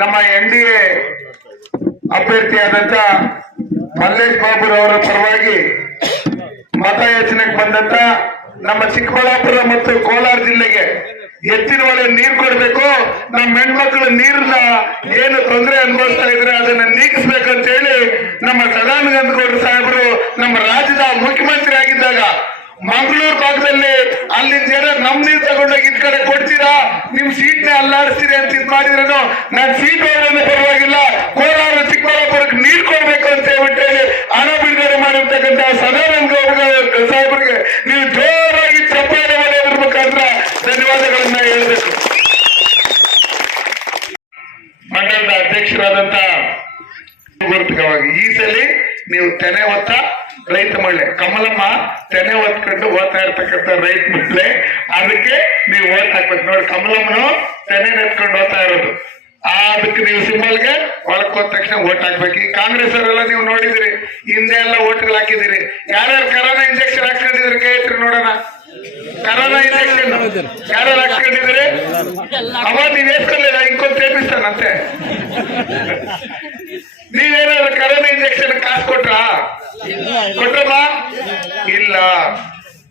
ನಮ್ಮ N D A ಅಭ್ಯರ್ಥಿಯಾದಂತ ಮಲ್ಲೇಶ್ ಬಾಬುರವರ ಪರವಾಗಿ ಮತಯಾಚನೆಗೆ ಬಂದಂತ ನಮ್ಮ ಚಿಕ್ಕಬಳ್ಳಾಪುರ ಮತ್ತು ಕೋಲಾರ ಜಿಲ್ಲೆಗೆ ಹೆಚ್ಚಿನ ಒಳ್ಳೆ ನೀರು ಕೊಡಬೇಕು. ನಮ್ಮ ಹೆಣ್ಮಕ್ಳು ನೀರಿನ ಏನು ತೊಂದರೆ ಅನುಭವಿಸ್ತಾ ಇದ್ರೆ ಅದನ್ನ ನೀಗಿಸ್ಬೇಕಂತ ಹೇಳಿ ನಮ್ಮ ಸದಾನಂದ ಗೌಡ ಸಾಹೇಬರು ನಮ್ಮ ರಾಜ್ಯದ ಮುಖ್ಯಮಂತ್ರಿ ಆಗಿದ್ದಾಗ ಮಂಗಳೂರು ಭಾಗದಲ್ಲಿ ಅಲ್ಲಿ ಜನ ನಮ್ ನೀರು ತಗೊಂಡೋಗಿ ಇದ್ ಕಡೆ ಕೊಡ್ತೀರಾ? ನಿಮ್ ಸೀಟ್ ನ ಅಲ್ಲಾಡಿಸ್ತೀರಿ ಅಂತ ಇದ್ ಮಾಡಿದ್ರೇನು ನಾನು ಸೀಟ್ ಹೋಗೋದು ಪರವಾಗಿಲ್ಲ. ಕೋಲಾರ ಚಿಕ್ಕಬಳ್ಳಾಪುರಕ್ಕೆ ನೀರು ಕೊಡ್ಬೇಕು ಅಂತ ಹೇಳ್ಬಿಟ್ಟು ಹೇಳಿ ಹಣ ಬಿಡುಗಡೆ ಮಾಡಿರ್ತಕ್ಕಂಥ ಸದಾನಂದ ಗೌಡ ಸಾಹೇಬರಿಗೆ ನೀವು ಜೋರಾಗಿ ಚಪ್ಪಾಳೆ ಮಾಡೋದ್ರ ಮುಖಾಂತರ ಧನ್ಯವಾದಗಳನ್ನ ಹೇಳ್ಬೇಕು. ಮಂಡಲದ ಅಧ್ಯಕ್ಷರಾದಂತ ಗುರುತಕವಾಗಿ ಈ ಸಲ ನೀವು ತೆನೆ ಹೊತ್ತ ರೈತ ಮಳೆ ಕಮಲಮ್ಮ ತೆನೆ ಹೊತ್ಕೊಂಡು ಓದ್ತಾ ಇರ್ತಕ್ಕಂಥ ರೈತ ಮಳೆ ಅದಕ್ಕೆ ನೀವು ಓಟ್ ಹಾಕ್ಬೇಕು. ನೋಡಿ ಕಮಲಮ್ಮನು ತೆನೆ ನೆತ್ಕೊಂಡು ಹೋಗ್ತಾ ಇರೋದು. ಅದಕ್ಕೆ ನೀವು ಸಿಂಬಲ್ಗೆ ಒಳಕ್ ಹೋದ ತಕ್ಷಣ ಓಟ್ ಹಾಕ್ಬೇಕು. ಈ ಕಾಂಗ್ರೆಸ್ ಅವರೆಲ್ಲ ನೀವು ನೋಡಿದಿರಿ, ಹಿಂದೆ ಎಲ್ಲ ಓಟ್ಗಳು ಹಾಕಿದಿರಿ. ಯಾರ್ಯಾರು ಕರೋನಾ ಇಂಜೆಕ್ಷನ್ ಹಾಕೊಂಡಿದ್ರಿ ಕೈ ಎತ್ತಿರಿ ನೋಡೋಣ. Corona injection. ಯಾರ್ಯಾರು ಹಾಕೊಂಡಿದ್ರೆ ಅವಾಗ ನೀವ್ ಎತ್ಕೊಳ್ಳಿಲ್ಲ ಇಂಕೊಂದು ತೇಪಿಸ್ತಾನಂತೆ. ನೀವೇನಾದ್ರು ಕರೋನಾ ಇಂಜೆಕ್ಷನ್ ಕಾಸು ಕೊಟ್ರ? ಕೊಟ್ರಮ್ಮ? ಇಲ್ಲ.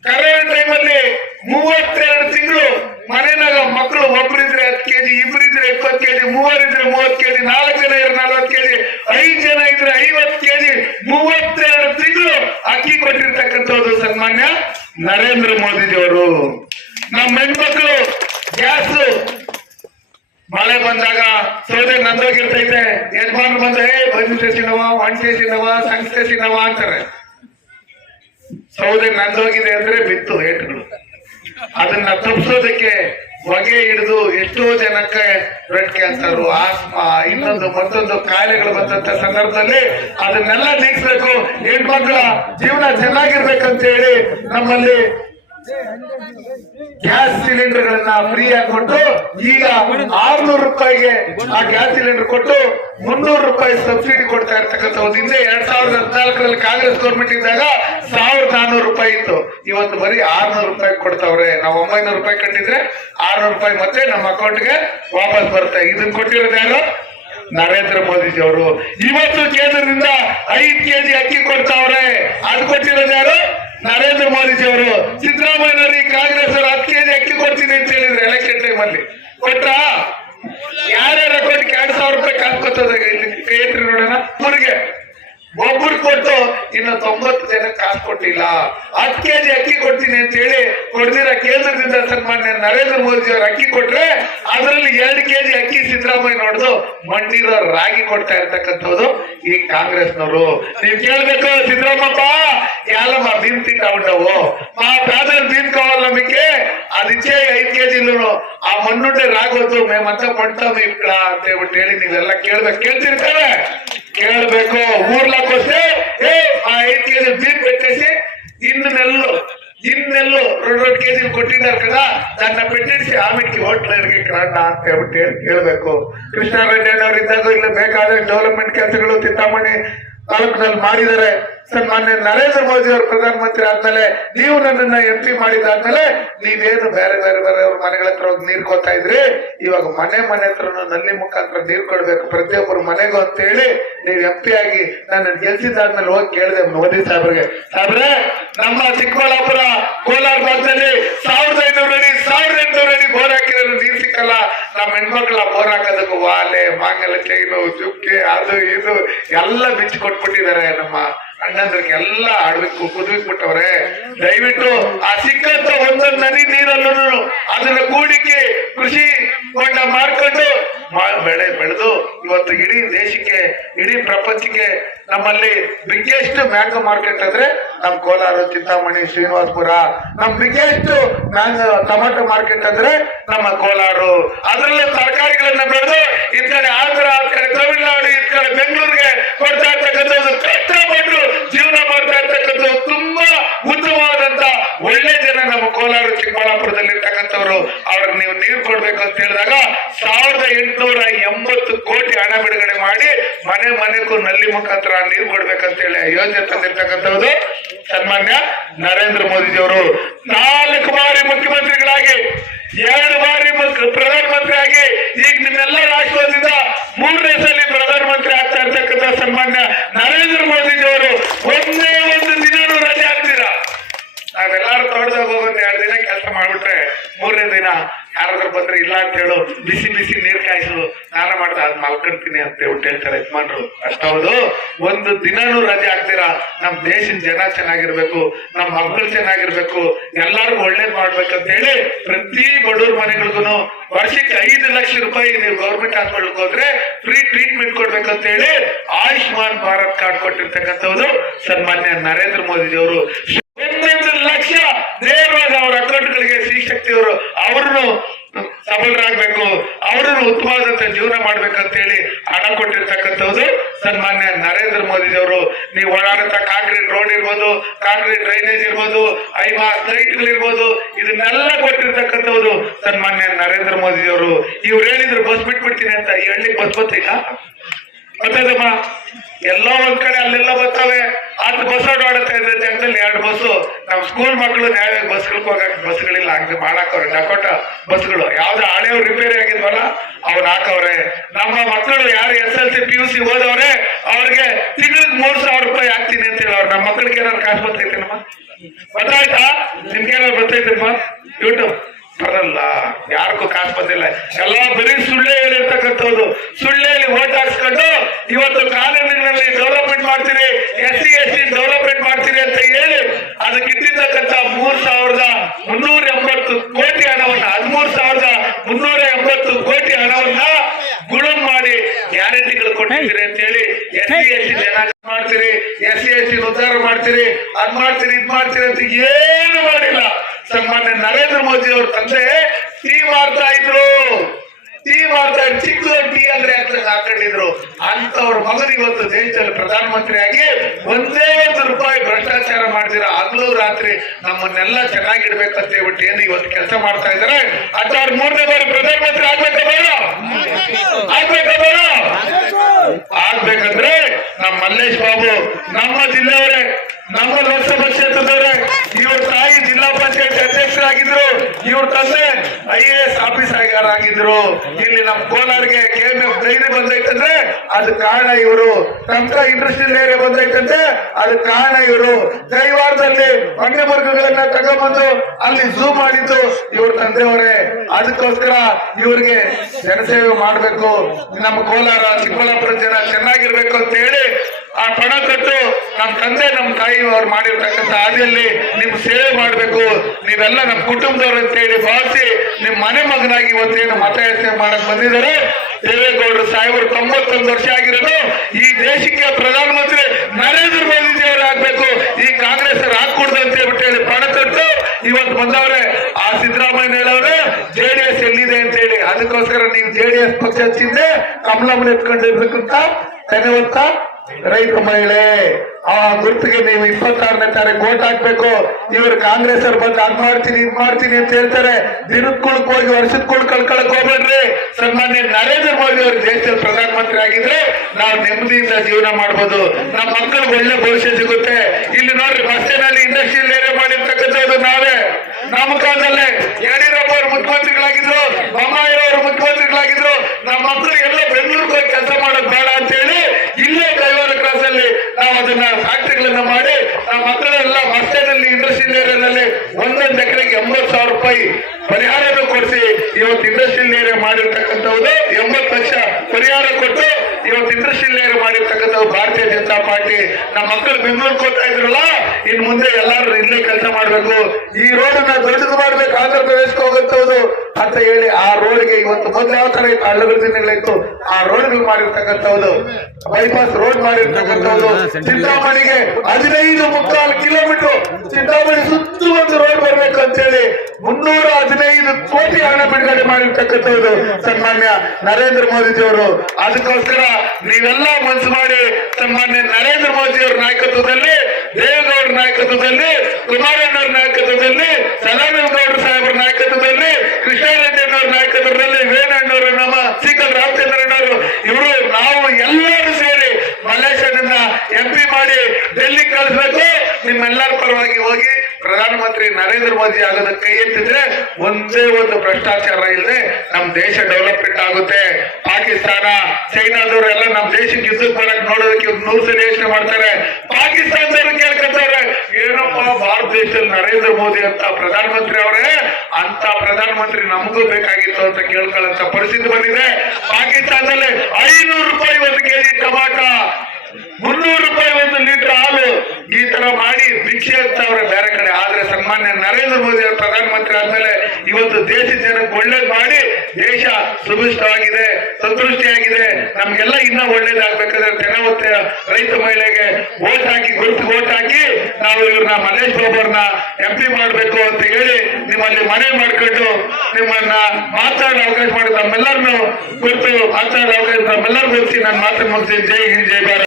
ಕರೋನಾ ಟೈಮಲ್ಲಿ ಮೂವತ್ತೆರಡು ತಿಂಗಳು ಮನೆನಾಗ ಮಕ್ಕಳು ಒಬ್ಬರಿದ್ರೆ ಹತ್ತು ಕೆಜಿ, ಇಬ್ರಿದ್ರೆ ಇಪ್ಪತ್ತು ಕೆಜಿ, ಮೂವರಿದ್ರೆ ಮೂವತ್ತು ಕೆಜಿ, ನಾಲ್ಕು ಜನ ಇದ್ರೆ ನಲ್ವತ್ತು ಕೆಜಿ, ಐದು ಜನ ಇದ್ರೆ ಐವತ್ತು ಕೆಜಿ, ಮೂವತ್ತೆರಡು ತಿಂಗಳು ಅಕ್ಕಿ ಕೊಟ್ಟಿರ್ತಕ್ಕಂಥದ್ದು ಸನ್ಮಾನ್ಯ ನರೇಂದ್ರ ಮೋದಿಜಿಯವರು. ನಮ್ಮ ಹೆಣ್ಮಕ್ಳು, ಗ್ಯಾಸ್, ಮಳೆ ಬಂದಾಗ ಸೌದೆ ನಂದೋಗಿರ್ತೈತೆ. ಯಜಮಾನ್ ಬಂದ, ಏ ಬಂದ್ ಸೇಸಿನವ ಒಂಟೆ ತಿನ್ನವ ಸಂಸ್ಥೆ ತಿನ್ನವ ಅಂತಾರೆ. ಸೌದೆ ನಂದೋಗಿದೆ ಅಂದ್ರೆ ಬಿತ್ತು ಏಟುಗಳು. ಅದನ್ನ ತಪ್ಪಿಸೋದಕ್ಕೆ ಹೊಗೆ ಹಿಡಿದು ಎಷ್ಟೋ ಜನಕ್ಕೆ ಬ್ಲಡ್ ಕ್ಯಾನ್ಸರ್, ಆಸ್ಮಾ, ಇನ್ನೊಂದು ಮತ್ತೊಂದು ಕಾಯಿಲೆಗಳು ಬಂದಂತ ಸಂದರ್ಭದಲ್ಲಿ ಅದನ್ನೆಲ್ಲ ನೀಗಿಸ್ಬೇಕು ಹೆಣ್ಮಕ್ಳ ಜೀವನ ಚೆನ್ನಾಗಿರ್ಬೇಕಂತ ಹೇಳಿ ನಮ್ಮಲ್ಲಿ ಗ್ಯಾಸ್ ಸಿಲಿಂಡರ್ ಗಳನ್ನ ಫ್ರೀ ಆಗಿ ಕೊಟ್ಟು ಈಗ ಆರ್ನೂರು ರೂಪಾಯಿಗೆ ಆ ಗ್ಯಾಸ್ ಸಿಲಿಂಡರ್ ಕೊಟ್ಟು ಮುನ್ನೂರು ರೂಪಾಯಿ ಸಬ್ಸಿಡಿ ಕೊಡ್ತಾ ಇರ್ತಕ್ಕಂಥ ಒಂದು ಹಿಂದೆ ಎರಡ್ ಸಾವಿರದ ಹದಿನಾಲ್ಕರಲ್ಲಿ ಕಾಂಗ್ರೆಸ್ ಗೌರ್ಮೆಂಟ್ ಇದ್ದಾಗ ಸಾವಿರದ ನಾನ್ನೂರು ರೂಪಾಯಿ ಇತ್ತು. ಇವತ್ತು ಬರೀ ಆರ್ನೂರು ರೂಪಾಯಿ ಕೊಡ್ತಾವ್ರೆ. ನಾವು ಒಂಬೈನೂರು ರೂಪಾಯಿ ಕಟ್ಟಿದ್ರೆ ಆರ್ನೂರು ರೂಪಾಯಿ ಮತ್ತೆ ನಮ್ಮ ಅಕೌಂಟ್ಗೆ ವಾಪಸ್ ಬರುತ್ತೆ. ಇದನ್ನ ಕೊಟ್ಟಿರೋದು ಯಾರು? ನರೇಂದ್ರ ಮೋದಿಜಿ ಅವರು. ಇವತ್ತು ಕೇಂದ್ರದಿಂದ ಕೆ ಕೆಜಿ ಅಕ್ಕಿ ಕೊಡ್ತಾವ್ರೆ. ಅದು ಕೊಟ್ಟಿರೋದು ಯಾರು? ನರೇಂದ್ರ ಮೋದಿಜಿ ಅವರು ಸಿದ್ದರಾಮಯ್ಯನವರಿಗೆ ಕಾಂಗ್ರೆಸ್ ಅವರು ಹತ್ತು ಕೆಜಿ ಅಕ್ಕಿ ಕೊಡ್ತೀನಿ ಅಂತ ಹೇಳಿದ್ರು ಎಲೆಕ್ಷನ್ ಟೈಮ್ ಅಲ್ಲಿ. ಕೊಟ್ರಾ? ಯಾರ್ಯಾರ ಕೊಟ್ಟು ಎರಡ್ ಸಾವಿರ ರೂಪಾಯಿ ಕಾಸ್ಕೊತದ ಕೈ ಎತ್ರಿ ನೋಡೋಣ. ಊರಿಗೆ ಒಬ್ರು ಕೊಟ್ಟು ಇನ್ನು ತೊಂಬತ್ತು ಜನ ಕಾಸು ಕೊಟ್ಟಿಲ್ಲ ಹತ್ತು ಕೆಜಿ ಅಕ್ಕಿ ಕೊಡ್ತೀನಿ ಅಂತ ಹೇಳಿ ಕೊಡ್ದಿರ ಕೇಂದ್ರದಿಂದ ಸನ್ಮಾನ್ಯ ನರೇಂದ್ರ ಮೋದಿ ಅವರು ಅಕ್ಕಿ ಕೊಟ್ರೆ ಅದರಲ್ಲಿ ಎರಡು ಕೆಜಿ ಅಕ್ಕಿ ಸಿದ್ದರಾಮಯ್ಯ ನೋಡ್ದು ಮಣ್ಣಿರೋ ರಾಗಿ ಕೊಡ್ತಾ ಇರ್ತಕ್ಕಂಥದ್ದು ಈ ಕಾಂಗ್ರೆಸ್ನವರು ನೀವ್ ಕೇಳ್ಬೇಕು ಸಿದ್ದರಾಮಪ್ಪ ಯಾಲಮ್ಮ ಬೀನ್ ತಿಂಟಾಬಿಟ್ಟವು మా పేదలు బీన్ కావాలి మీకు అది ఇచ్చే ఐదు కేజీలు ఆ మన్నుంటే రాగొద్దు మేమంతా కొంటాం ఇక్కడ ಅಂತ ಹೇಳ್ಬಿಟ್ಟು ಹೇಳಿ ನೀವೆಲ್ಲ ಕೇಳ್ಬೇಕು ಕೇಳ್ತಿರ್ತಾರೆ ಕೇಳಬೇಕು ಊರ್ಲಕ್ಕೋಸ್ಕರ ಹೇ ಆ ಐದ್ ಕೆಜಿ ದೀಪ್ ಹೆಚ್ಚಿಸಿ ಇನ್ನೆಲ್ಲೂ ಇನ್ನೆಲ್ಲೂ ರೆಂಡ್ ಕೆಜಿ ಕೊಟ್ಟಿದ್ದಾರೆ ಕದಾ ದಂಡ ಪೆಟ್ಟಿಸಿ ಆಮೇಲೆ ಹೋಟ್ಲ ಇರ್ಗೆ ಕರಣ ಅಂತ ಹೇಳ್ಬಿಟ್ಟು ಕೇಳಬೇಕು. ಕೃಷ್ಣಾರೆಡ್ಡಿ ಅನ್ನೋರು ಇಲ್ಲ ಬೇಕಾದ್ರೆ ಡೆವಲಪ್ಮೆಂಟ್ ಕೆಲಸಗಳು ಚಿಂತಾಮಣಿ ತಾಲೂಕಿನಲ್ಲಿ ಮಾಡಿದ್ದಾರೆ ಸನ್ಮಾನ್ಯ ನರೇಂದ್ರ ಮೋದಿ ಅವರು ಪ್ರಧಾನಮಂತ್ರಿ ಆದ್ಮೇಲೆ ನೀವು ನನ್ನನ್ನ ಎಂ ಪಿ ಮಾಡಿದಾದ್ಮೇಲೆ ನೀವೇನು ಬೇರೆ ಬೇರೆ ಬೇರೆ ಅವ್ರ ಮನೆಗಳ ಹತ್ರ ಹೋಗಿ ನೀರ್ ಕೊಡ್ತಾ ಇದ್ರಿ? ಇವಾಗ ಮನೆ ಮನೆ ಹತ್ರ ನಲ್ಲಿ ಮುಖಾಂತರ ನೀರ್ ಕೊಡ್ಬೇಕು. ಪ್ರತಿಯೊಬ್ಬರು ಮನೆಗೂ ಅಂತ ಹೇಳಿ ನೀವು ಎಂ ಪಿ ಆಗಿ ನನ್ನ ಗೆಲ್ಸಿದಾದ್ಮೇಲೆ ಹೋಗಿ ಕೇಳಿದೆ ಮೋದಿ ಸಾಹೇಬ್ರಿಗೆ. ಸಾಹೇಬ್ರೆ, ನಮ್ಮ ಚಿಕ್ಕಬಳ್ಳಾಪುರ ಕೋಲಾರ ಭಾಗದಲ್ಲಿ ಸಾವಿರದ ಐನೂರು ಅಡಿ, ಸಾವಿರದ ಎಂಟುನೂರು ಅಡಿ ಬೋರ್ ಹಾಕಿದ್ರೆ ನೀರ್ ಸಿಕ್ಕಲ್ಲ. ನಮ್ಮ ಹೆಣ್ಮಕ್ಳ ಬೋರ್ ಹಾಕೋದಕ್ಕೂ ವಾಲೆ ಮಾಂಗಲ ಚೈನು, ಚುಕ್ಕೆ, ಅದು, ಇದು ಎಲ್ಲ ಬಿಚ್ಚಿ ಕೊಟ್ಬಿಟ್ಟಿದ್ದಾರೆ ನಮ್ಮ ಅಣ್ಣಂದ್ರಿಗೆ ಎಲ್ಲ ಆಡ್ಬೇಕು ಕುದುವಿಕ್ ಬಿಟ್ಟವ್ರೆ ದಯವಿಟ್ಟು ಆ ಸಿಕ್ಕಂತ ಒಂದೊಂದು ನದಿ ನೀರಲ್ಲೂ ಅದನ್ನ ಕೂಡಿಕೆ ಕೃಷಿ ಹೊಂಡ ಮಾಡ್ಕೊಂಡು ಬೆಳೆ ಬೆಳೆದು ಇವತ್ತು ಇಡೀ ದೇಶಕ್ಕೆ, ಇಡೀ ಪ್ರಪಂಚಕ್ಕೆ ನಮ್ಮಲ್ಲಿ ಬಿಗ್ಗೆಸ್ಟ್ ಮ್ಯಾಂಗೋ ಮಾರ್ಕೆಟ್ ಅಂದ್ರೆ ನಮ್ ಕೋಲಾರ ಚಿಂತಾಮಣಿ ಶ್ರೀನಿವಾಸಪುರ, ನಮ್ ಬಿಗ್ಗೆಸ್ಟ್ ನಾನು ಟೊಮಾಟೊ ಮಾರ್ಕೆಟ್ ಅಂದ್ರೆ ನಮ್ಮ ಕೋಲಾರ. ಅದರಲ್ಲೇ ತರಕಾರಿಗಳನ್ನ ಬೆಳೆದು ಈ ಕಡೆ ಆಂಧ್ರ ಆ ಕಡೆ ತಮಿಳುನಾಡು ಈ ಬೆಂಗಳೂರಿಗೆ ಕೊಡ್ತಾ ಇರ್ತಕ್ಕಂಥದ್ದು ಕಷ್ಟಪಟ್ಟು ಜೀವನ ಮಾಡ್ತಾ ಇರ್ತಕ್ಕಂಥದ್ದು ತುಂಬಾ ಉತ್ತಮವಾದಂತ ಒಳ್ಳೆ ಜನ ನಮ್ಮ ಕೋಲಾರ ಚಿಕ್ಕಬಳ್ಳಾಪುರದಲ್ಲಿ ಇರ್ತಕ್ಕಂಥವ್ರು. ಅವ್ರಿಗೆ ನೀವು ನೀರು ಕೊಡ್ಬೇಕು ಅಂತ ಹೇಳಿದಾಗ ಸಾವಿರದ ಎಂಟುನೂರ ಎಂಬತ್ತು ಕೋಟಿ ಹಣ ಬಿಡುಗಡೆ ಮಾಡಿ ಮನೆ ಮನೆಗೂ ನಲ್ಲಿ ಮುಖಾಂತರ ನೀರು ಕೊಡ್ಬೇಕಂತ ಹೇಳಿ ಯೋಜನೆ ತಂದಿರ್ತಕ್ಕಂಥದ್ದು ಸನ್ಮಾನ್ಯ ನರೇಂದ್ರ ಮೋದಿಜಿಯವರು ನಾಲ್ಕು ಬಾರಿ ಮುಖ್ಯಮಂತ್ರಿಗಳಾಗಿ, ಎರಡು ಬಾರಿ ಪ್ರಧಾನಮಂತ್ರಿ ಆಗಿ ಈಗ ನಿಮ್ಮೆಲ್ಲರ ಆಶೀರ್ವಾದದಿಂದ ಮೂರನೇ ಸಲ ಪ್ರಧಾನಮಂತ್ರಿ ಆಗ್ತಾ ಇರ್ತಕ್ಕಂಥ ಸನ್ಮಾನ್ಯ ನರೇಂದ್ರ ಮೋದಿಜಿಯವರು ಒಂದೇ ಒಂದು ದಿನ ನಾವೆಲ್ಲಾರು ತೋಟದಾಗ ಹೋಗೋದು ಎರಡು ದಿನ ಕೆಲಸ ಮಾಡ್ಬಿಟ್ರೆ ಮೂರನೇ ದಿನ ಯಾರಾದ್ರೂ ಬಂದ್ರೆ ಇಲ್ಲ ಅಂತ ಹೇಳು, ಬಿಸಿ ಬಿಸಿ ನೀರ್ ಕಾಯಿಸು, ಸ್ನಾನ ಮಾಡ್ತಾ ಅದ್ ಮಲ್ಕೊಂತೀನಿ ಅಂತ ಹೇಳ್ಬಿಟ್ಟು ಹೇಳ್ತಾರೆ ಯಜಮಾನ್ರು. ಅಷ್ಟೌದು ಒಂದು ದಿನನೂ ರಜೆ ಹಾಕ್ತೀರಾ ನಮ್ ದೇಶದ ಜನ ಚೆನ್ನಾಗಿರ್ಬೇಕು, ನಮ್ ಮಕ್ಕಳು ಚೆನ್ನಾಗಿರ್ಬೇಕು, ಎಲ್ಲಾರ್ಗು ಒಳ್ಳೇದ್ ಮಾಡ್ಬೇಕಂತ ಹೇಳಿ ಪ್ರತಿ ಬಡವ್ರ ಮನೆಗಳಿಗೂ ವರ್ಷಕ್ಕೆ ಐದು ಲಕ್ಷ ರೂಪಾಯಿ ನೀವು ಗೌರ್ಮೆಂಟ್ ಹಾಸ್ಪಿಟಲ್ಗೆ ಹೋದ್ರೆ ಫ್ರೀ ಟ್ರೀಟ್ಮೆಂಟ್ ಕೊಡ್ಬೇಕಂತ ಹೇಳಿ ಆಯುಷ್ಮಾನ್ ಭಾರತ್ ಕಾರ್ಡ್ ಕೊಟ್ಟಿರ್ತಕ್ಕಂಥವ್ರು ಸನ್ಮಾನ್ಯ ನರೇಂದ್ರ ಮೋದಿಜಿಯವರು. ನೇರವಾಗಿ ಅವರ ಅಕೌಂಟ್ಗಳಿಗೆ ಶ್ರೀಶಕ್ತಿಯವರು ಅವ್ರನ್ನು ಸಬಲರಾಗಬೇಕು, ಅವರನ್ನು ಉತ್ತಮವಾದಂತ ಜೀವನ ಮಾಡ್ಬೇಕಂತ ಹೇಳಿ ಹಣ ಕೊಟ್ಟಿರ್ತಕ್ಕಂಥವ್ರು ಸನ್ಮಾನ್ಯ ನರೇಂದ್ರ ಮೋದಿಜಿಯವರು ನೀವು ಓಡಾಡುತ್ತಾ ಕಾಂಕ್ರೀಟ್ ರೋಡ್ ಇರ್ಬೋದು, ಕಾಂಕ್ರೀಟ್ ಡ್ರೈನೇಜ್ ಇರ್ಬೋದು ಐಮಾಸ್ ಇರ್ಬೋದು ಇದನ್ನೆಲ್ಲ ಕೊಟ್ಟಿರ್ತಕ್ಕಂಥವ್ರು ಸನ್ಮಾನ್ಯ ನರೇಂದ್ರ ಮೋದಿಜಿಯವರು ಇವ್ರು ಹೇಳಿದ್ರು, ಬಸ್ ಬಿಟ್ಬಿಡ್ತೀನಿ ಅಂತ. ಈ ಹಳ್ಳಿಗೆ ಬಸ್ ಗೊತ್ತದಮ್ಮ ಎಲ್ಲ ಒಂದ್ ಕಡೆ ಅಲ್ಲೆಲ್ಲ ಬರ್ತಾವೆ. ಹತ್ತು ಬಸ್ ಓಡಾಡುತ್ತೆ ಇದ್ರೆ ಜಾಗದಲ್ಲಿ ಎರಡು ಬಸ್ಸು ನಮ್ಮ ಸ್ಕೂಲ್ ಮಕ್ಕಳು ನ್ಯಾಯ ಬಸ್ಗಳಿಗೆ ಹೋಗಕ್ ಬಸ್ಗಳಿಲ್ಲ ಹಂಗೆ ಮಾಡಾಕವ್ರೆ. ಡಕೋಟ ಬಸ್ಗಳು ಯಾವ್ದು ಹಳೆಯವ್ರು ರಿಪೇರಿ ಆಗಿದ್ವಲ್ಲ ಅವ್ರು ಹಾಕವ್ರೆ. ನಮ್ಮ ಮಕ್ಕಳು ಯಾರು S L C P U C ಓದವ್ರೆ, ಅವ್ರಿಗೆ ತಿಂಗಳಿಗೆ ಮೂರ್ ಸಾವಿರ ರೂಪಾಯಿ ಹಾಕ್ತೀನಿ ಅಂತ ಹೇಳೋರು ನಮ್ಮ ಮಕ್ಕಳಿಗೆ ಏನಾದ್ರು ಕಾಸು ಬರ್ತೈತೇನಮ್ಮ? ಗೊತ್ತಾಯ್ತಾ ನಿಮ್ಗೆ ಏನಾದ್ರು ಬರ್ತೈತಮ್ಮ ಯೂಟ್ಯೂಬ್ ಬರಲ್ಲ. ಯಾರಿಗೂ ಕಾಸು ಬಂದಿಲ್ಲ. ಎಲ್ಲ ಬರೀ ಸುಳ್ಳೆ ಹೇಳಿರ್ತಕ್ಕಂಥದ್ದು ಸುಳ್ಳೇಲಿ ಓಟ್ ಹಾಕ್ಸ್ಕೊಂಡು ಇವತ್ತು ಕಾಲೇಜುಗಳಲ್ಲಿ ಡೆವಲಪ್ಮೆಂಟ್ ಮಾಡ್ತೀರಿ S C S C development ಮಾಡ್ತೀರಿ ಅಂತ ಹೇಳಿ ಅದಕ್ಕೆ ಇಟ್ಟಿರ್ತಕ್ಕಂಥ ಮೂರ್ ಸಾವಿರದ ಮುನ್ನೂರ ಎಂಬತ್ತು ಕೋಟಿ ಹಣವನ್ನ ಹದಿಮೂರು ಸಾವಿರದ ಮುನ್ನೂರ ಎಂಬತ್ತು ಕೋಟಿ ಹಣವನ್ನ ಗುಳುಂ ಮಾಡಿ ಗ್ಯಾರಂಟಿಗಳು ಕೊಟ್ಟಿದ್ದೀರಿ ಅಂತ ಹೇಳಿ ಎಸ್ ಸಿ ಎಸ್ ಸಿ ಜನ ಮಾಡ್ತೀರಿ ಎಸ್ ಸಿ ಎಸ್ ಸಿ ಉದ್ಧಾರ ಮಾಡ್ತೀರಿ ಅದ್ ಮಾಡ್ತೀರಿ ಇದ್ ಮಾಡ್ತೀರಿ ಅಂತ ಏನು ಮಾಡಿಲ್ಲ. ಸನ್ಮಾನ್ಯ ನರೇಂದ್ರ ಮೋದಿ ಅವ್ರ ತಂದೆ ಟೀ ಮಾಡ್ತಾ ಇದ್ರು. ಟೀ ಮಾಡ್ತಾ ಚಿಕ್ಕ ಟೀ ಅಂದ್ರೆ ಹಾಕೊಂಡಿದ್ರು? ಅಂತವ್ರ ಮಗನ ಇವತ್ತು ದೇಶದಲ್ಲಿ ಪ್ರಧಾನಮಂತ್ರಿ ಆಗಿ ಒಂದೇ ಒಂದು ರೂಪಾಯಿ ಭ್ರಷ್ಟಾಚಾರ ಮಾಡಿದಿರ. ಹಗಲು ರಾತ್ರಿ ನಮ್ಮನ್ನೆಲ್ಲ ಚೆನ್ನಾಗಿಡ್ಬೇಕಂತ ಹೇಳ್ಬಿಟ್ಟು ಏನು ಇವತ್ತು ಕೆಲಸ ಮಾಡ್ತಾ ಇದಾರೆ? ಅಂತ ಅವ್ರ ಮೂರನೇ ಬಾರಿ ಪ್ರಧಾನಮಂತ್ರಿ ಆಗ್ಬೇಕ ಬೇಡ? ಆಗ್ಬೇಕಾ. ಆಗ್ಬೇಕಂದ್ರೆ ನಮ್ಮ ಮಲ್ಲೇಶ್ ಬಾಬು, ನಮ್ಮ ಜಿಲ್ಲೆಯವರೇ ನಮ್ಮ ಲೋಕಸಭಾ ಕ್ಷೇತ್ರದವರೇ, ಇವ್ರ ತಾಯಿ ಜಿಲ್ಲಾ ಪಂಚಾಯತ್ ಅಧ್ಯಕ್ಷರಾಗಿದ್ರು, ಇವ್ರ ತಂದೆ ಐ ಎ ಎಸ್ ಆಫೀಸರ್ ಆಗಿದ್ರು ಇಲ್ಲಿ ನಮ್ಮ ಕೋಲಾರ್ಗೆ ಕೆ ಎಂ ಎಫ್ ಧೈರ್ಯ ಬಂದೈತಂದ್ರೆ ಅದು ಕಾರಣ ಇವರು. ತಂತ್ರ ಇಂಡಸ್ಟ್ರಿಯಲ್ ಏರಿಯಾ ಬಂದೈತಂದ್ರೆ ಅದು ಕಾರಣ ಇವರು. ಕೈವಾರದಲ್ಲಿ ವರ್ಗಗಳನ್ನ ತಗೊಂಡ್ಬಂದು ಅಲ್ಲಿ ಝೂ ಮಾಡಿದ್ದು ಇವ್ರ ತಂದೆಯವರೇ. ಅದಕ್ಕೋಸ್ಕರ ಇವ್ರಿಗೆ ಜನಸೇವೆ ಮಾಡ್ಬೇಕು. ನಮ್ಮ ಕೋಲಾರ ಚಿಕ್ಕಬಳ್ಳಾಪುರ ಜನ ಚೆನ್ನಾಗಿರ್ಬೇಕು ಅಂತ ಹೇಳಿ ಆ ಪಣ ಕೊಟ್ಟು ನಮ್ಮ ತಂದೆ ನಮ್ಮ ತಾಯಿ ಅವ್ರು ಮಾಡಿರ್ತಕ್ಕಂಥ ಹಾದಿಯಲ್ಲಿ ನಿಮ್ ಸೇವೆ ಮಾಡಬೇಕು. ನೀವೆಲ್ಲ ನಮ್ಮ ಕುಟುಂಬದವ್ರು ಅಂತ ಹೇಳಿ ಭಾವಿಸಿ ನಿಮ್ಮ ಮನೆ ಮಗನಾಗಿ ಇವತ್ತೇನು ಮತಯಾಚನೆ ಮಾಡಕ್ ಬಂದಿದ್ದಾರೆ. ದೇವೇಗೌಡರು ಸಾಹೇಬರು ತೊಂಬತ್ತೊಂದು ವರ್ಷ ಆಗಿರೋದು. ಈ ದೇಶಕ್ಕೆ ಪ್ರಧಾನಮಂತ್ರಿ ನರೇಂದ್ರ ಮೋದಿಜಿ ಅವರು ಆಗ್ಬೇಕು. ಈ ಕಾಂಗ್ರೆಸ್ ಹಾಕೂಡ್ದು ಅಂತ ಹೇಳ್ಬಿಟ್ಟು ಹೇಳಿ ಪಣ ಕೊಟ್ಟು. ಇವತ್ತು ಬಂದವ್ರೆ ಆ ಸಿದ್ದರಾಮಯ್ಯ ಹೇಳವ್ರೆ ಜೆಡಿಎಸ್ ಎಲ್ಲಿದೆ ಅಂತ ಹೇಳಿ. ಅದಕ್ಕೋಸ್ಕರ ನೀವು ಜೆಡಿಎಸ್ ಪಕ್ಷ ಹಚ್ಚಿದ್ದೆ ಕಮಲಮ್ಮನ ಅಂತ ಧನ್ಯವಾದ. ರೈತ ಮಹಿಳೆ, ಆ ಗುರುತಿಗೆ ನೀವು ಇಪ್ಪತ್ತಾರನೇ ತಾರೀಕು ಓಟ್ ಹಾಕ್ಬೇಕು. ಇವರು ಕಾಂಗ್ರೆಸ್ ಅವ್ರ ಬಂದು ಅದ್ ಮಾಡ್ತೀನಿ, ಇದ್ ಮಾಡ್ತೀನಿ ಅಂತ ಹೇಳ್ತಾರೆ. ದಿನದ ಕುಳಕ್ ಹೋಗಿ ವರ್ಷದ ಕುಳ್ ಕಳ್ಕೊಳಕ್ ಹೋಗ್ಬೇಡ್ರಿ. ಸನ್ಮಾನ್ಯ ನರೇಂದ್ರ ಮೋದಿ ಅವರು ದೇಶದ ಪ್ರಧಾನಮಂತ್ರಿ ಆಗಿದ್ರೆ ನಾವು ನೆಮ್ಮದಿಯಿಂದ ಜೀವನ ಮಾಡ್ಬೋದು. ನಮ್ಮ ಮಕ್ಕಳಿಗೆ ಒಳ್ಳೆ ಭವಿಷ್ಯ ಸಿಗುತ್ತೆ. ಇಲ್ಲಿ ನೋಡ್ರಿ ಬಸ್ಸಿನಲ್ಲಿ ಇಂಡಸ್ಟ್ರಿಯಲ್ ಏರಿಯಾ ಮಾಡಿರ್ತಕ್ಕಂಥದ್ದು ನಾವೇ. ನಮ್ಮ ಕಾಲದಲ್ಲೇ ಯಡಿಯೂರಪ್ಪ ಅವರು ಮುಖ್ಯಮಂತ್ರಿಗಳಾಗಿದ್ರು ಬೊಮ್ಮಾಯಿ ಅವರು ಮುಖ್ಯಮಂತ್ರಿಗಳಾಗಿದ್ರು ನಮ್ಮ ಮಕ್ಕಳು ಎಲ್ಲ ಬೆಂಗಳೂರಿಗೆ ಹೋಗಿ ಕೆಲಸ ಮಾಡೋದು ಬೇಡ ಅಂತ ಹೇಳಿ ಇಲ್ಲೇ ಕೈವಾರ ಕ್ರಾಸ್ ಅಲ್ಲಿ ನಾವು ಅದನ್ನ ಫ್ಯಾಕ್ಟರಿಗಳನ್ನ ಮಾಡಿ ನಮ್ಮ ಮಕ್ಕಳೆಲ್ಲ ಬಸ್ನಲ್ಲಿ ಇಂಡಸ್ಟ್ರಿಯಲ್ ಏರಿಯಾದಲ್ಲಿ ಒಂದೊಂದು ಎಕರೆಗೆ ಎಂಬತ್ತು ಸಾವಿರ ರೂಪಾಯಿ ಪರಿಹಾರನ ಕೊಡಿಸಿ ಇವತ್ತು ಏರಿಯಾ ಎಂಬತ್ತು ಲಕ್ಷ ಪರಿಹಾರ ಕೊಟ್ಟು ಇವತ್ತು ಇಂದ್ರಶಿಲ್ಲೆಯರು ಏರಿಯಾ ಭಾರತೀಯ ಜನತಾ ಪಾರ್ಟಿ. ನಮ್ಮ ಮಕ್ಕಳು ಬೆಂಗಳೂರು ಕೊಡ್ತಾ ಇದ್ರಲ್ಲ ಇನ್ ಮುಂದೆ ಎಲ್ಲಾರು ಇಲ್ಲೇ ಕೆಲಸ ಮಾಡ್ಬೇಕು. ಈ ರೋಡನ್ನ ದೊಡ್ಡದು ಮಾಡ್ಬೇಕು, ಆಂಧ್ರ ಪ್ರದೇಶಕ್ಕೆ ಹೋಗುತ್ತದು ಅಂತ ಹೇಳಿ, ಆ ರೋಡ್ಗೆ ಇವತ್ತು ಮೊದಲು ಯಾವ ತರ ಇತ್ತು ಹಳ್ಳಗಳ ದಿನಗಳಿತ್ತು ಆ ರೋಡ್ಗಳು ಮಾಡಿರ್ತಕ್ಕಂಥವ್ದು. Bypass road ಮಾಡಿರ್ತಕ್ಕಂಥವ್ದು. ಚಿಂತಾಮಣಿಗೆ ಹದಿನೈದು ಮುಕ್ಕಾಲು ಕಿಲೋಮೀಟರ್ ಚಿಂತಾಮಣಿ ಸುತ್ತ ಒಂದು ರೋಡ್ ಬರ್ಬೇಕು ಅಂತ ಹೇಳಿ ಮುನ್ನೂರ ಹದಿನೈದು ಕೋಟಿ ಹಣ ಬಿಡುಗಡೆ ಮಾಡಿರ್ತಕ್ಕಂಥದ್ದು ಸನ್ಮಾನ್ಯ ನರೇಂದ್ರ ಮೋದಿಜಿ ಅವರು ಅದಕ್ಕೋಸ್ಕರ ನೀವೆಲ್ಲ ಮನಸ್ಸು ಮಾಡಿ ಸನ್ಮಾನ್ಯ ನರೇಂದ್ರ ಮೋದಿ ಅವರ ನಾಯಕತ್ವದಲ್ಲಿ, ದೇವೇಗೌಡರ ನಾಯಕತ್ವದಲ್ಲಿ, ಕುಮಾರಣ್ಣವ್ರ ನಾಯಕತ್ವದಲ್ಲಿ ಸದಾನಂದ ಗೌಡರ ಸಾಹೇಬರ ನಾಯಕತ್ವದಲ್ಲಿ ಕೃಷ್ಣಾರೆಡ್ಡಿಯವ್ರ ನಾಯಕತ್ವದಲ್ಲಿ ವೇಣಣ್ಣವರು ನಮ್ಮ ಸಿಕಲ್ ರಾಮಚಂದ್ರಣ್ಣವರು ಇವರು ನಾವು ಎಲ್ಲರೂ ಸೇರಿ ಮಲ್ಲೇಶ್ವರನ್ನ ಎಂ ಪಿ ಮಾಡಿ ಡೆಲ್ಲಿ ಕಳಿಸ್ಬೇಕು. ನಿಮ್ಮೆಲ್ಲರ ಪರವಾಗಿ ಹೋಗಿ ಪ್ರಧಾನಮಂತ್ರಿ ನರೇಂದ್ರ ಮೋದಿ ಆಗೋದ ಕೈ ಎತ್ತಿದ್ರೆ ಒಂದೇ ಒಂದು ಭ್ರಷ್ಟಾಚಾರ ಇಲ್ಲದೆ ನಮ್ ದೇಶ ಡೆವಲಪ್ಮೆಂಟ್ ಆಗುತ್ತೆ. ಪಾಕಿಸ್ತಾನ ಚೈನಾದವರೆಲ್ಲ ನಮ್ ದೇಶಕ್ಕೆ ಯುದ್ಧಕ್ಕೆ ಬರಕ್ ನೋಡೋದಕ್ಕೆ ನೂರು ಸಲ ಯೋಚನೆ ಮಾಡ್ತಾರೆ. ಪಾಕಿಸ್ತಾನದವ್ರು ಕೇಳ್ಕೊತಾರೆ, ಏನಪ್ಪ ಭಾರತ ದೇಶದಲ್ಲಿ ನರೇಂದ್ರ ಮೋದಿ ಅಂತ ಪ್ರಧಾನಮಂತ್ರಿ ಅವರೇ, ಅಂತ ಪ್ರಧಾನಮಂತ್ರಿ ನಮಗೂ ಬೇಕಾಗಿತ್ತು ಅಂತ ಕೇಳ್ಕೊಳ್ಳಂತ ಪರಿಸ್ಥಿತಿ ಬಂದಿದೆ. ಪಾಕಿಸ್ತಾನದಲ್ಲಿ ಐನೂರು ರೂಪಾಯಿ ಒಂದು ಕೆಜಿ ಟಮಾಟ ಮುನ್ನೂರು ರೂಪಾಯಿ ಒಂದು ಲೀಟರ್ ಹಾಲು ಈ ತರ ಮಾಡಿ ಭಿಕ್ಷೆ ಅವ್ರ ಬೇರೆ ಕಡೆ. ಆದ್ರೆ ಸನ್ಮಾನ್ಯ ನರೇಂದ್ರ ಮೋದಿ ಅವರು ಪ್ರಧಾನಮಂತ್ರಿ ಆದ್ಮೇಲೆ ಇವತ್ತು ದೇಶ ಜನಕ್ಕೆ ಒಳ್ಳೇದ್ ಮಾಡಿ ದೇಶ ಸುಭಿಷ್ಟವಾಗಿದೆ, ಸಂತೃಷ್ಟಿಯಾಗಿದೆ. ನಮ್ಗೆಲ್ಲ ಇನ್ನ ಒಳ್ಳೇದಾಗ್ಬೇಕಾದ್ರೆ ತೆನವತ್ತೆ ರೈತ ಮಹಿಳೆಗೆ ಓಟ್ ಹಾಕಿ ಗುರುತು ಓಟ್ ಹಾಕಿ ನಾವು ಇವ್ರನ್ನ ಮಲ್ಲೇಶ್ ಬಾಬು ಎಂ ಪಿ ಮಾಡ್ಬೇಕು ಅಂತ ಹೇಳಿ ನಿಮ್ಮಲ್ಲಿ ಮನೆ ಮಾಡ್ಕೊಂಡು ನಿಮ್ಮನ್ನ ಮಾತಾಡೋ ಅವಕಾಶ ಮಾಡಿ ನಮ್ಮೆಲ್ಲರನ್ನು ಕುರಿತು ಮಾತಾಡೋ ಅವಕಾಶ ನಮ್ಮೆಲ್ಲರೂ ಗೊತ್ತಿ ನಾನು ಮಾತನ್ನು ಮುಗಿಸ್ತೀನಿ ಜೈ ಹಿಂದ್, ಜೈ Bharat.